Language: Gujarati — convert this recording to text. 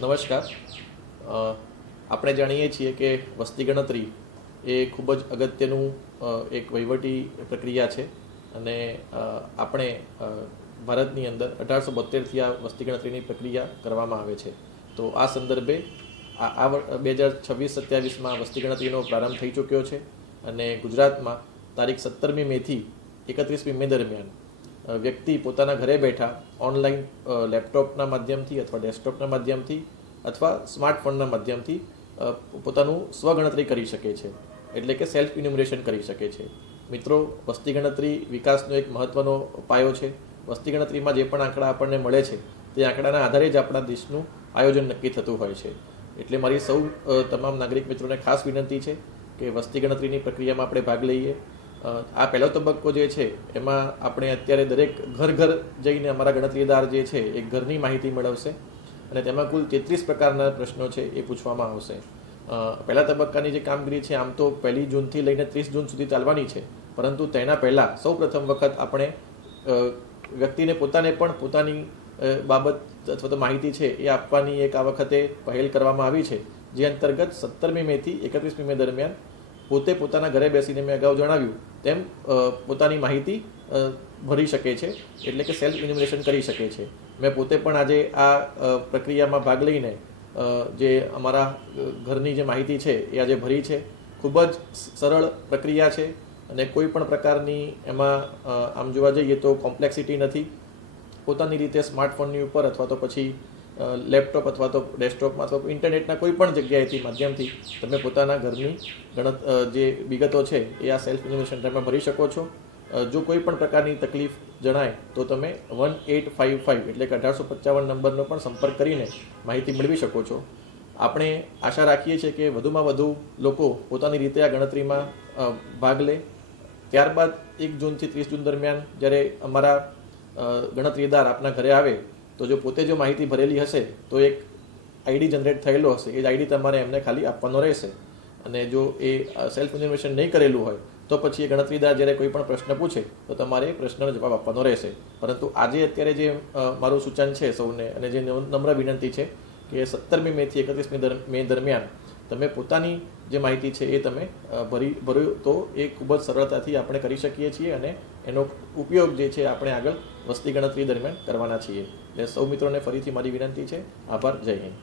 નમસ્કાર. આપણે જાણીએ છીએ કે વસ્તી ગણતરી એ ખૂબ જ અગત્યનું એક વહીવટી પ્રક્રિયા છે અને આપણે ભારતની અંદર 1872થી આ વસ્તી ગણતરીની પ્રક્રિયા કરવામાં આવે છે. તો આ સંદર્ભે આ 2026-27માં વસ્તી ગણતરીનો પ્રારંભ થઈ ચૂક્યો છે અને ગુજરાતમાં તારીખ 17મી મેથી 31મી મે દરમિયાન વ્યક્તિ પોતાના ઘરે બેઠા ઓનલાઈન લેપટોપના માધ્યમથી અથવા ડેસ્કટોપના માધ્યમથી અથવા સ્માર્ટફોનના માધ્યમથી પોતાનું સ્વગણતરી કરી શકે છે, એટલે કે સેલ્ફ ઇન્યુમરેશન કરી શકે છે. મિત્રો, વસ્તી ગણતરી વિકાસનો એક મહત્ત્વનો પાયો છે. વસ્તી ગણતરીમાં જે પણ આંકડા આપણને મળે છે તે આંકડાના આધારે જ આપણા દેશનું આયોજન નક્કી થતું હોય છે. એટલે મારી સૌ તમામ નાગરિક મિત્રોને ખાસ વિનંતી છે કે વસ્તી ગણતરીની પ્રક્રિયામાં આપણે ભાગ લઈએ. આ પહેલો તબક્કો જે છે એમાં આપણે અત્યારે દરેક ઘર જઈને અમારા ગણતરીદાર જે છે એ ઘરની માહિતી મેળવશે અને તેમાં કુલ 33 પ્રકારના પ્રશ્નો છે એ પૂછવામાં આવશે. પહેલા તબક્કાની જે કામગીરી છે આમ તો 1 જૂનથી લઈને 30 જૂન સુધી ચાલવાની છે, પરંતુ તેના પહેલાં સૌ પ્રથમ વખત આપણે વ્યક્તિને પોતાને પણ પોતાની બાબત અથવા તો માહિતી છે એ આપવાની એક આ વખતે પહેલ કરવામાં આવી છે, જે અંતર્ગત 17મી મેથી 31મી મે દરમિયાન પોતે પોતાના ઘરે બેસીને મેં અગાઉ જણાવ્યું તેમ પોતાની માહિતી ભરી શકે છે, એટલે કે સેલ્ફ ઇન્યુમરેશન કરી શકે છે. મેં પોતે પણ આજે આ પ્રક્રિયામાં ભાગ લઈને જે અમારા ઘરની જે માહિતી છે એ આજે ભરી છે. ખૂબ જ સરળ પ્રક્રિયા છે અને કોઈ પણ પ્રકારની એમાં આમ જોવા જઈએ તો કોમ્પ્લેક્સિટી નથી. પોતાની રીતે સ્માર્ટફોનની ઉપર અથવા તો પછી લેપટોપ અથવા તો ડેસ્કટોપમાં અથવા ઇન્ટરનેટના કોઈ પણ જગ્યાએથી માધ્યમથી તમે પોતાના ઘરની જે વિગતો છે એ આ સેલ્ફ ઇન્યુમરેશન ટાઈમમાં ભરી શકો છો. જો કોઈ પણ પ્રકારની તકલીફ જણાય તો તમે 1855 એટલે કે 1855 નંબરનો પણ સંપર્ક કરીને માહિતી મેળવી શકો છો. આપણે આશા રાખીએ છીએ કે વધુમાં વધુ લોકો પોતાની રીતે આ ગણતરીમાં ભાગ લે. ત્યારબાદ 1 જૂનથી 30 જૂન દરમિયાન જ્યારે અમારા ગણતરીદાર આપના ઘરે આવે તો જો પોતે જો માહિતી ભરેલી હશે તો એક આઈડી જનરેટ થયેલો હશે, એ જ આઈડી તમારે એમને ખાલી આપવાનો રહેશે. અને જો એ સેલ્ફ ઇન્ફોર્મેશન નહીં કરેલું હોય તો પછી એ ગણતરીદાર જ્યારે કોઈ પણ પ્રશ્ન પૂછે તો તમારે એ પ્રશ્નનો જવાબ આપવાનો રહેશે. પરંતુ અત્યારે જે મારું સૂચન છે સૌને અને જે નમ્ર વિનંતી છે કે 17મી મેથી 31મી મે દરમિયાન તમે પોતાની જે માહિતી છે એ તમે ભર્યું તો એ ખૂબ જ સરળતાથી આપણે કરી શકીએ છીએ અને એનો ઉપયોગ જે છે આપણે આગળ વસ્તી ગણતરી દરમિયાન કરવાના છીએ. એટલે સૌ મિત્રોને ફરીથી મારી વિનંતી છે. આભાર. જય હિન્દ.